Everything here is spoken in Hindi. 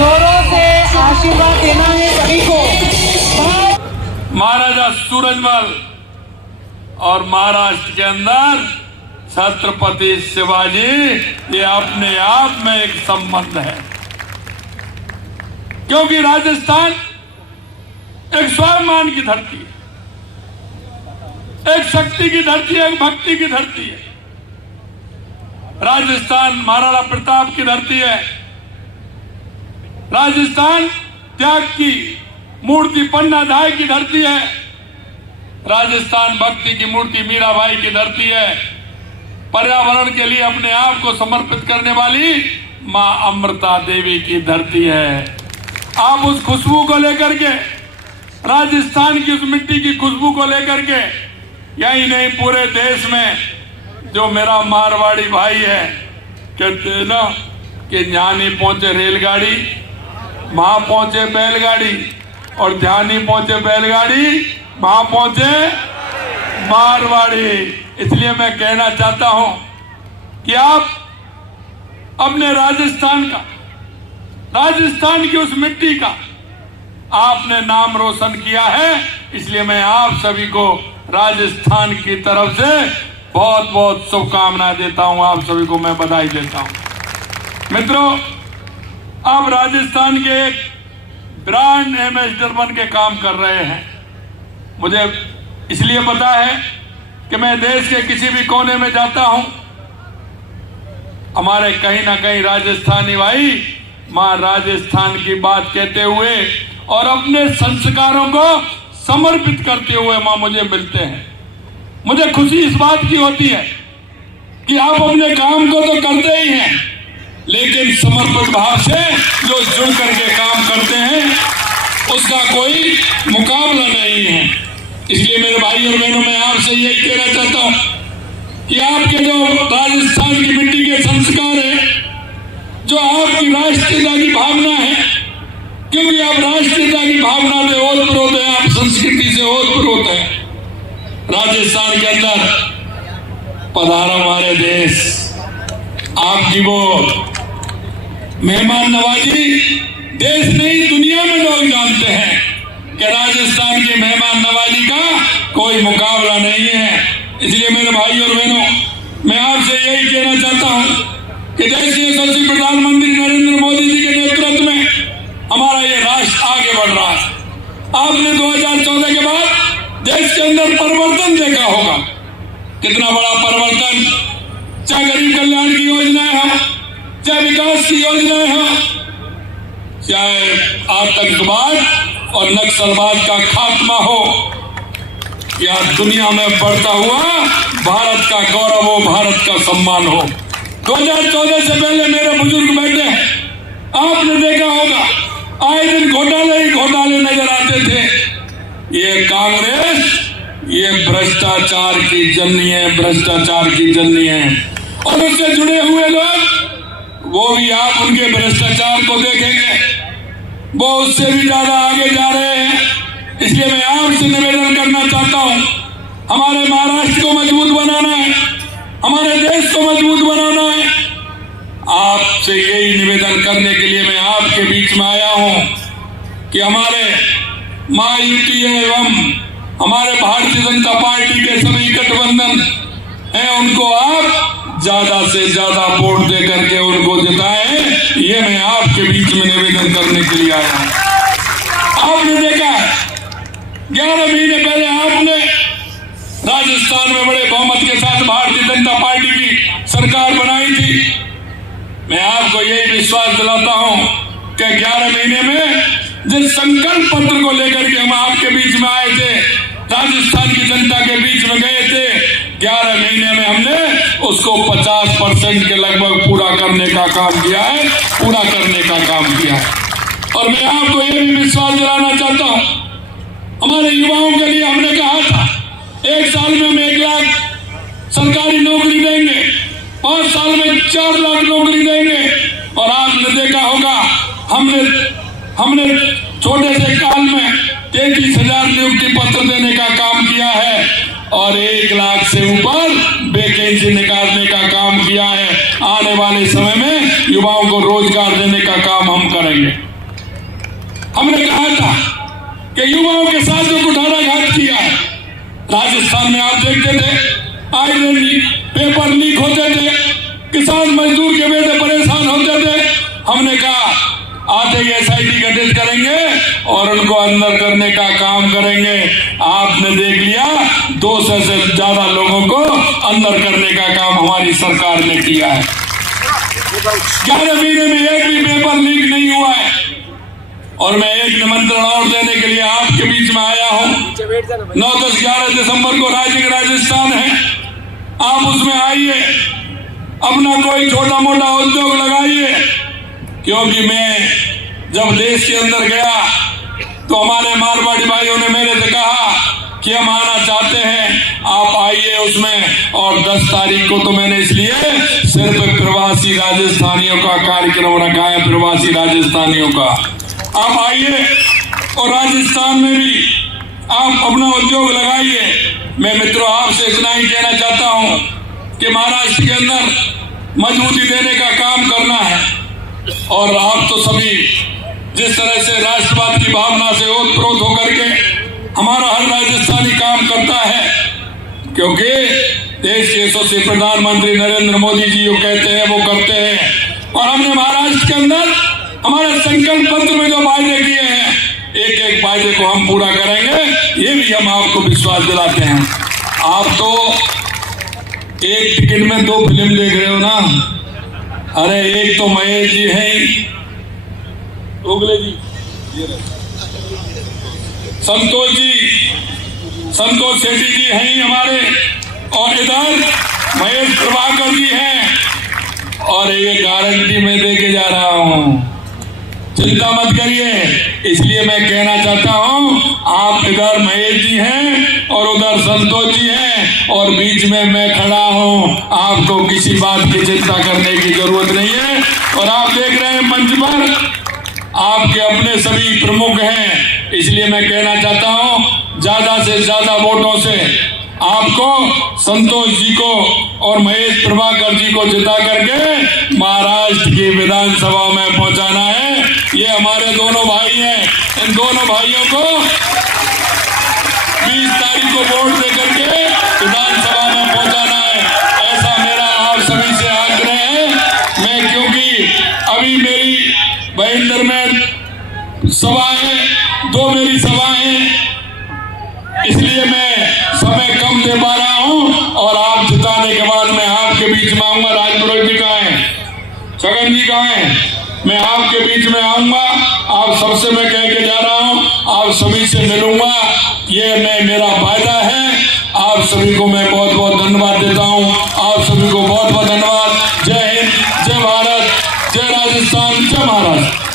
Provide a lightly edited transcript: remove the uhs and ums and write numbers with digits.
जोरों से आशीर्वाद देना है सभी को। महाराजा सूरजमल और महाराष्ट्र के अंदर छत्रपति शिवाजी, ये अपने आप में एक संबंध है, क्योंकि राजस्थान एक स्वाभिमान की धरती है, एक शक्ति की धरती है, एक भक्ति की धरती है। राजस्थान महाराणा प्रताप की धरती है। राजस्थान त्याग की मूर्ति पन्ना धाय की धरती है। राजस्थान भक्ति की मूर्ति मीराबाई की धरती है। पर्यावरण के लिए अपने आप को समर्पित करने वाली मां अमृता देवी की धरती है। आप उस खुशबू को लेकर के, राजस्थान की उस मिट्टी की खुशबू को लेकर के, यही नहीं पूरे देश में जो मेरा मारवाड़ी भाई है, कहते हैं ना कि यहाँ नहीं पहुंचे रेलगाड़ी, वहां पहुंचे बैलगाड़ी, और ध्यान नहीं पहुंचे बैलगाड़ी, वहां पहुंचे मारवाड़ी। इसलिए मैं कहना चाहता हूं कि आप अपने राजस्थान का, राजस्थान की उस मिट्टी का आपने नाम रोशन किया है। इसलिए मैं आप सभी को राजस्थान की तरफ से बहुत बहुत शुभकामनाएं देता हूं। आप सभी को मैं बधाई देता हूं। मित्रों, आप राजस्थान के एक ब्रांड एम्बेसडर बन के काम कर रहे हैं। मुझे इसलिए पता है कि मैं देश के किसी भी कोने में जाता हूं, हमारे कहीं ना कहीं राजस्थानी भाई मां राजस्थान की बात कहते हुए और अपने संस्कारों को समर्पित करते हुए मां मुझे मिलते हैं। मुझे खुशी इस बात की होती है कि आप अपने काम को तो करते ही हैं, लेकिन समर्पित भाव से जो जुड़ करके काम करते हैं उसका कोई मुकाबला नहीं है। इसलिए मेरे भाई और बहनों, मैं आपसे यही कहना चाहता हूं कि आपके जो राजस्थान की मिट्टी के संस्कार है, जो आपकी राष्ट्रीयता की भावना है, क्योंकि आप राष्ट्रीयता की भावना से ओतप्रोत हैं, आप संस्कृति से ओतप्रोत हैं। राजस्थान के अंदर पधारा हमारे देश, आपकी वो मेहमान नवाजी देश नहीं दुनिया में लोग जानते हैं कि राजस्थान की मेहमान नवाजी का कोई मुकाबला नहीं है। इसलिए मेरे भाई और बहनों, मैं आपसे यही कहना चाहता हूं कि देश के यशस्वी प्रधानमंत्री नरेंद्र मोदी जी के नेतृत्व में हमारा ये राष्ट्र आगे बढ़ रहा है। आपने 2014 के बाद देश के अंदर परिवर्तन देखा होगा, कितना बड़ा परिवर्तन, चाहे गरीब कल्याण की योजनाएं हो, चाहे विकास की योजनाएं हो, चाहे आतंकवाद और नक्सलवाद का खात्मा हो, या दुनिया में बढ़ता हुआ भारत का गौरव हो, भारत का सम्मान हो। 2014 से पहले मेरे बुजुर्ग बैठे हैं, आपने देखा होगा आए दिन घोटाले ही घोटाले नजर आते थे। ये कांग्रेस, ये भ्रष्टाचार की जननी है, भ्रष्टाचार की जननी है, और उससे जुड़े हुए लोग, वो भी आप उनके भ्रष्टाचार को देखेंगे, वो उससे भी ज्यादा आगे जा रहे हैं। इसलिए मैं आपसे निवेदन करना चाहता हूं, हमारे महाराष्ट्र को मजबूत बनाना है, हमारे देश को मजबूत बनाना है। आपसे यही निवेदन करने के लिए मैं आपके बीच में आया हूं कि हमारे महायुति एवं हमारे भारतीय जनता पार्टी के सभी गठबंधन हैं, उनको आप ज्यादा से ज्यादा वोट दे करके उनको जिताएं। ये मैं आपके बीच में निवेदन करने के लिए आया हूं। आपने देखा 11 महीने पहले आपने राजस्थान में बड़े बहुमत के साथ भारतीय जनता पार्टी की सरकार बनाई थी। मैं आपको यही विश्वास दिलाता हूं कि 11 महीने में जिस संकल्प पत्र को लेकर के हम आपके बीच में आए थे, राजस्थान की जनता के बीच में गए थे, 11 महीने में हमने उसको 50% के लगभग पूरा करने का काम किया है, पूरा करने का काम किया है। और मैं आपको यह भी विश्वास दिलाना चाहता हूं, हमारे युवाओं के लिए हमने कहा था 1 साल में हम 1 लाख सरकारी नौकरी देंगे, 5 साल में 4 लाख नौकरी देंगे। और आपने देखा होगा हमने छोटे से काल में 33,000 नियुक्ति पत्र देने का काम किया है और 1 लाख से ऊपर वैकेंसी निकालने का काम किया है। आने वाले समय में युवाओं को रोजगार देने का काम हम करेंगे। हमने कहा था कि युवाओं के साथ जो कुठाराघात किया है, राजस्थान में आप देखते थे आए दिन पेपर लीक होते थे, किसान मजदूर के बेटे परेशान होते थे। हमने कहा आते ही SIT गठित करेंगे और उनको अंदर करने का काम करेंगे। आपने देख लिया 200 से ज्यादा लोगों को अंदर करने का काम हमारी सरकार ने किया है। 11 महीने में एक भी पेपर लीक नहीं हुआ है। और मैं एक निमंत्रण और देने के लिए आपके बीच में आया हूं। 9, 10, 11 दिसंबर को राजस्थान है, आप उसमें आइए, अपना कोई छोटा मोटा उद्योग लगाइए। क्योंकि मैं जब देश के अंदर गया तो हमारे मारवाड़ी भाइयों ने मेरे से कहा कि हम आना चाहते हैं, आप आइए उसमें। और 10 तारीख को तो मैंने इसलिए सिर्फ प्रवासी राजस्थानियों का कार्यक्रम रखा है, प्रवासी राजस्थानियों का। आप आइए और राजस्थान में भी आप अपना उद्योग लगाइए। मैं मित्रों आपसे इतना ही कहना चाहता हूं कि महाराष्ट्र के अंदर मजबूती देने का काम करना है। और आप तो सभी जिस तरह से राष्ट्रवाद की भावना से ओतप्रोत होकर के हमारा हर राजस्थानी काम करता है, क्योंकि देश के यशस्वी प्रधानमंत्री नरेंद्र मोदी जी जो कहते हैं वो करते हैं। और हमने महाराष्ट्र के अंदर हमारे संकल्प पत्र में जो वायदे किए हैं, एक एक वायदे को हम पूरा करेंगे, ये भी हम आपको विश्वास दिलाते हैं। आप तो एक टिकट में 2 फिल्म देख रहे हो ना। अरे एक तो महेश जी है, ओगले जी, संतोष शेट्टी जी हैं ही हमारे, और इधर महेश प्रभाकर जी हैं। और ये गारंटी मैं दे के जा रहा हूं, चिंता मत करिए। इसलिए मैं कहना चाहता हूं, आप इधर महेश जी हैं और उधर संतोष जी हैं और बीच में मैं खड़ा हूं। आपको किसी बात की चिंता करने की जरूरत नहीं है। और आप देख रहे हैं मंच पर आपके अपने सभी प्रमुख हैं। इसलिए मैं कहना चाहता हूं, ज्यादा से ज्यादा वोटों से आपको संतोष जी को और महेश प्रभाकर जी को जिता करके महाराष्ट्र की विधानसभा में पहुंचाना है। ये हमारे दोनों भाई हैं, इन दोनों भाइयों को 20 तारीख को वोट देकर के विधानसभा में पहुंचाना है, ऐसा मेरा आप सभी से आग्रह है। मैं क्योंकि अभी मेरी महेंद्र में सभा है, 2 मेरी सभाएं, इसलिए मैं समय कम दे पा रहा हूं। और आप जिताने के बाद मैं आपके बीच में आऊंगा। राजपुरोहित जी कहाँ हैं, छगन जी कहाँ हैं, मैं आपके बीच में आऊंगा। आप सबसे मैं कह के जा रहा हूं, आप सभी से मिलूंगा, ये मेरा वायदा है। आप सभी को मैं बहुत बहुत धन्यवाद देता हूं। आप सभी को बहुत बहुत धन्यवाद। जय हिंद, जय भारत, जय राजस्थान, जय महाराष्ट्र।